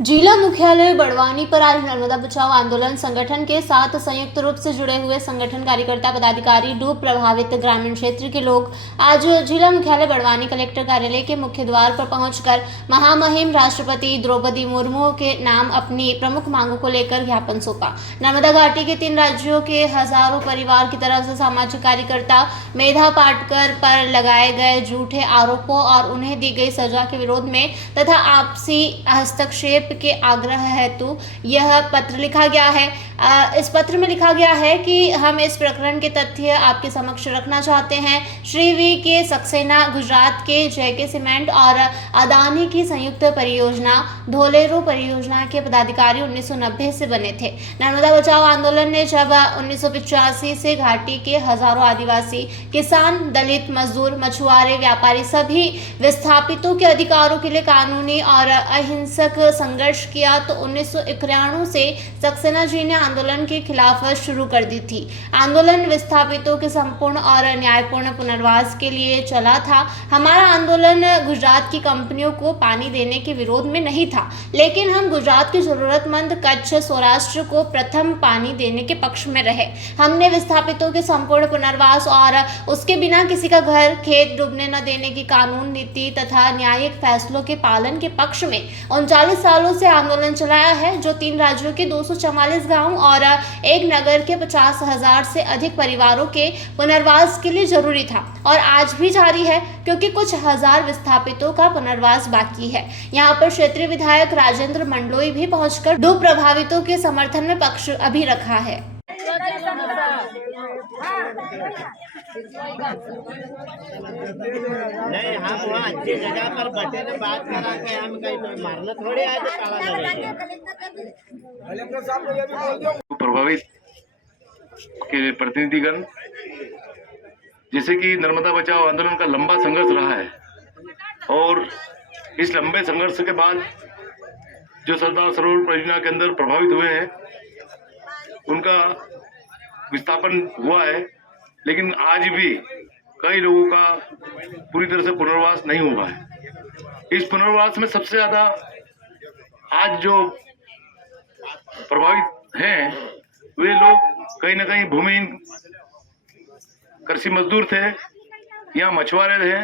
जिला मुख्यालय बड़वानी पर आज नर्मदा बचाओ आंदोलन संगठन के साथ संयुक्त रूप से जुड़े हुए संगठन कार्यकर्ता पदाधिकारी डूब प्रभावित ग्रामीण क्षेत्र के लोग आज जिला मुख्यालय बड़वानी कलेक्टर कार्यालय के मुख्य द्वार पर पहुंचकर महामहिम राष्ट्रपति द्रौपदी मुर्मू के नाम अपनी प्रमुख मांगों को लेकर ज्ञापन सौंपा। नर्मदा घाटी के 3 राज्यों के हजारों परिवार की तरफ से सामाजिक कार्यकर्ता मेधा पाटकर पर लगाए गए झूठे आरोपों और उन्हें दी गई सजा के विरोध में तथा आपसी हस्तक्षेप के आग्रह हेतु यह पत्र लिखा गया है। इस पत्र में लिखा गया है कि हम इस प्रकरण के तथ्य आपके समक्ष रखना चाहते हैं। श्री वी के सक्सेना गुजरात के जेके सीमेंट और अदानी की संयुक्त परियोजना धोलेरो परियोजना के पदाधिकारी 1990 से बने थे। नर्मदा बचाओ आंदोलन ने जब 1985 से घाटी के हजारों आदिवासी किसान दलित मजदूर मछुआरे व्यापारी सभी विस्थापितों के अधिकारों के लिए कानूनी और अहिंसक संघर्ष किया तो 1991 से सक्सेना जी ने आंदोलन के खिलाफ शुरू कर दी थी। आंदोलन विस्थापितों के संपूर्ण और न्यायपूर्ण पुनर्वास के लिए चला था। हमारा आंदोलन गुजरात की कंपनियों को पानी देने के विरोध में नहीं था, लेकिन हम गुजरात के जरूरतमंद कच्छ सौराष्ट्र को प्रथम पानी देने के पक्ष में रहे। हमने विस्थापितों के संपूर्ण पुनर्वास और उसके बिना किसी का घर खेत डूबने न देने की कानून नीति तथा न्यायिक फैसलों के पालन के पक्ष में 39 सालों से आंदोलन चलाया है, जो 3 राज्यों के 244 गांव और एक नगर के 50,000 से अधिक परिवारों के पुनर्वास के लिए जरूरी था और आज भी जारी है, क्योंकि कुछ हजार विस्थापितों का पुनर्वास बाकी है। यहाँ पर क्षेत्रीय विधायक राजेंद्र मंडलोई भी पहुंचकर डूब प्रभावितों के समर्थन में पक्ष अभी रखा है। नहीं, हम वहाँ अच्छी जगह पर बैठे थे, बात करा के हम कहीं मारना थोड़ी आज प्रभावित के प्रतिनिधिगण, जैसे कि नर्मदा बचाओ आंदोलन का लंबा संघर्ष रहा है और इस लंबे संघर्ष के बाद जो सरदार सरोवर परियोजना के अंदर प्रभावित हुए हैं उनका विस्थापन हुआ है, लेकिन आज भी कई लोगों का पूरी तरह से पुनर्वास नहीं हुआ है। इस पुनर्वास में सबसे ज्यादा आज जो प्रभावित हैं वे लोग कहीं ना कहीं भूमिहीन कृषि मजदूर थे या मछुआरे थे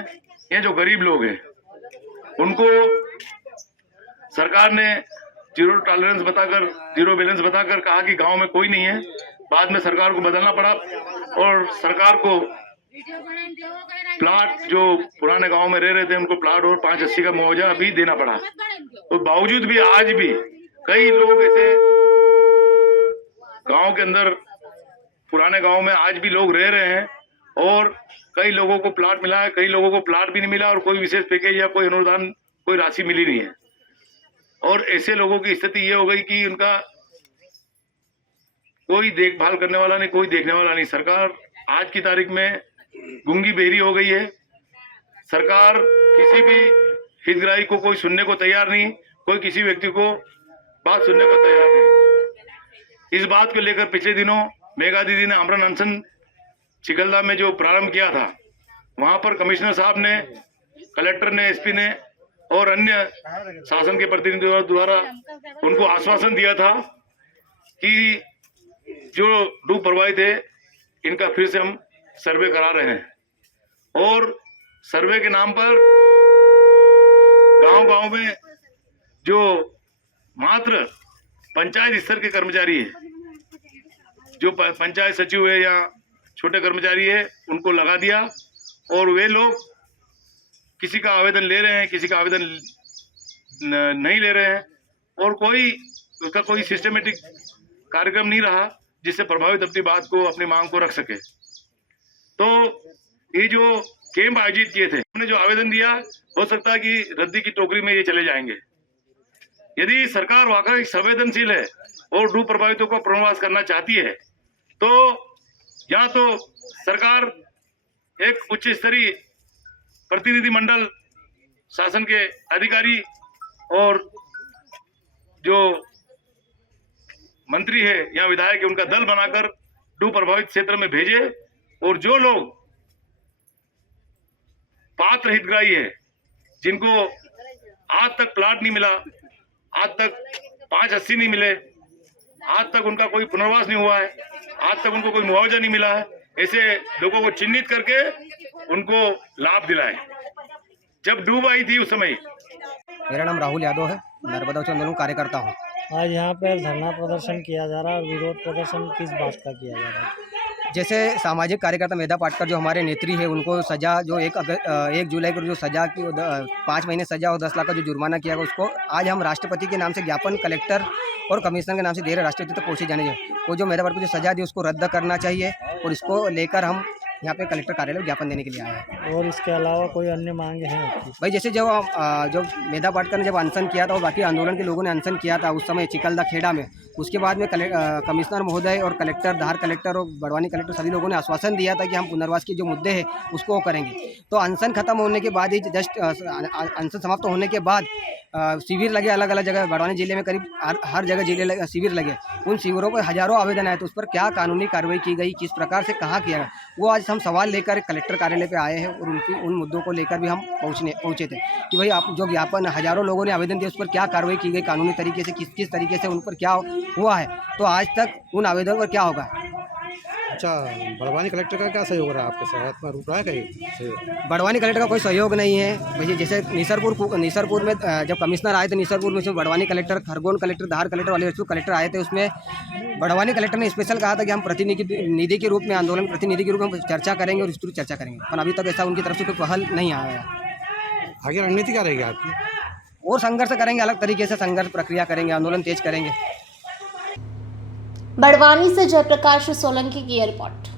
या जो गरीब लोग हैं। उनको सरकार ने जीरो टॉलरेंस बताकर, जीरो बैलेंस बताकर कहा कि गांव में कोई नहीं है। बाद में सरकार को बदलना पड़ा और सरकार को प्लाट जो पुराने गांव में रह रहे थे उनको प्लाट और 580 का मुआवजा भी देना पड़ा। तो बावजूद भी आज भी कई लोग ऐसे गांव के अंदर, पुराने गांव में आज भी लोग रह रहे हैं और कई लोगों को प्लाट मिला है, कई लोगों को प्लाट भी नहीं मिला और कोई विशेष पैकेज या कोई अनुदान, कोई राशि मिली नहीं है। और ऐसे लोगों की स्थिति ये हो गई कि उनका कोई देखभाल करने वाला नहीं, कोई देखने वाला नहीं। सरकार आज की तारीख में गूंगी बहरी हो गई है। सरकार किसी भी हितग्राही को कोई सुनने को तैयार नहीं, कोई किसी व्यक्ति को बात सुनने को तैयार नहीं। इस बात को लेकर पिछले दिनों मेघा दीदी ने आमरण अनशन चिकलदा में जो प्रारंभ किया था, वहां पर कमिश्नर साहब ने, कलेक्टर ने, एसपी ने और अन्य शासन के प्रतिनिधियों द्वारा उनको आश्वासन दिया था कि जो डूब प्रभावित है इनका फिर से हम सर्वे करा रहे हैं। और सर्वे के नाम पर गांव-गांव में जो मात्र पंचायत स्तर के कर्मचारी है, जो पंचायत सचिव है या छोटे कर्मचारी है, उनको लगा दिया और वे लोग किसी का आवेदन ले रहे हैं, किसी का आवेदन नहीं ले रहे हैं और कोई उसका कोई सिस्टमेटिक कार्यक्रम नहीं रहा जिससे प्रभावित अपनी बात को, अपनी मांग को रख सके। तो ये जो कैंप आयोजित किए थे, हमने जो आवेदन दिया, हो सकता है कि रद्दी की टोकरी में ये चले जाएंगे। यदि सरकार वाकई संवेदनशील है और डूब प्रभावितों को पुनर्वास करना चाहती है तो या तो सरकार एक उच्च स्तरीय प्रतिनिधिमंडल, शासन के अधिकारी और जो मंत्री है या विधायक है उनका दल बनाकर डूब प्रभावित क्षेत्र में भेजे और जो लोग पात्र हितग्राही है, जिनको आज तक प्लाट नहीं मिला, आज तक 580 नहीं मिले, आज तक उनका कोई पुनर्वास नहीं हुआ है, आज तक उनको कोई मुआवजा नहीं मिला है। ऐसे लोगों को चिन्हित करके उनको लाभ दिलाए। जब डूब आई थी उस समय। मेरा नाम राहुल यादव है, नर्मदा उच्च आंदोलन कार्यकर्ता हूँ। आज यहाँ पर धरना प्रदर्शन किया जा रहा है और विरोध प्रदर्शन किस बात का किया जा रहा है? जैसे सामाजिक कार्यकर्ता मेधा पाटकर जो हमारे नेत्री है, उनको सजा जो 1 जुलाई को जो सजा की 5 महीने सजा और 10 लाख का जो जुर्माना किया गया, उसको आज हम राष्ट्रपति के नाम से ज्ञापन कलेक्टर और कमिश्नर के नाम से दे रहे, राष्ट्रपति तक पहुँचे जाने चाहिए। वो जो मेधा पाटकर को जो सजा दी उसको रद्द करना चाहिए और इसको लेकर हम यहाँ पे कलेक्टर कार्यालय में ज्ञापन देने के लिए आए हैं। और इसके अलावा कोई अन्य मांगे हैं आपकी? भाई जैसे जो मेधा पाटकर ने जब अनशन किया था और बाकी आंदोलन के लोगों ने अनशन किया था उस समय चिकलदा खेड़ा में, उसके बाद में कमिश्नर महोदय और कलेक्टर, धार कलेक्टर और बड़वानी कलेक्टर सभी लोगों ने आश्वासन दिया था कि हम पुनर्वास के जो मुद्दे हैं उसको वो करेंगे। तो अनशन खत्म होने के बाद ही जस्ट अनशन समाप्त होने के बाद शिविर लगे अलग अलग जगह, बड़वानी जिले में करीब हर जगह जिले शिविर लगे। उन शिविरों पर हजारों आवेदन आए, तो उस पर क्या कानूनी कार्रवाई की गई, किस प्रकार से कहाँ किया गया, वो आज हम सवाल लेकर कलेक्टर कार्यालय पे आए हैं और उन मुद्दों को लेकर भी हम पहुँचे थे कि भाई आप जो ज्ञापन हजारों लोगों ने आवेदन दिया उस पर क्या कार्रवाई की गई कानूनी तरीके से, किस तरीके से उन पर क्या हुआ है, तो आज तक उन आवेदन पर क्या होगा। अच्छा, बड़वानी कलेक्टर का क्या सहयोग रहा आपके साथ में? रुक रहा है कहीं? बड़वानी कलेक्टर का कोई सहयोग नहीं है भैया। जैसे निसरपुर में जब कमिश्नर आए थे निसरपुर में, उसमें बड़वानी कलेक्टर, खरगोन कलेक्टर, धार कलेक्टर, वालीचूर कलेक्टर आए थे। उसमें बड़वानी कलेक्टर ने स्पेशल कहा था कि हम प्रतिनिधि के रूप में, आंदोलन प्रतिनिधि के रूप में चर्चा करेंगे और इस पर चर्चा करेंगे, पर अभी तक ऐसा उनकी तरफ से कोई पहल नहीं आया है। आगे रणनीति क्या रहेगी आपकी? और संघर्ष करेंगे, अलग तरीके से संघर्ष प्रक्रिया करेंगे, आंदोलन तेज करेंगे। बड़वानी से जयप्रकाश सोलंकी की रिपोर्ट।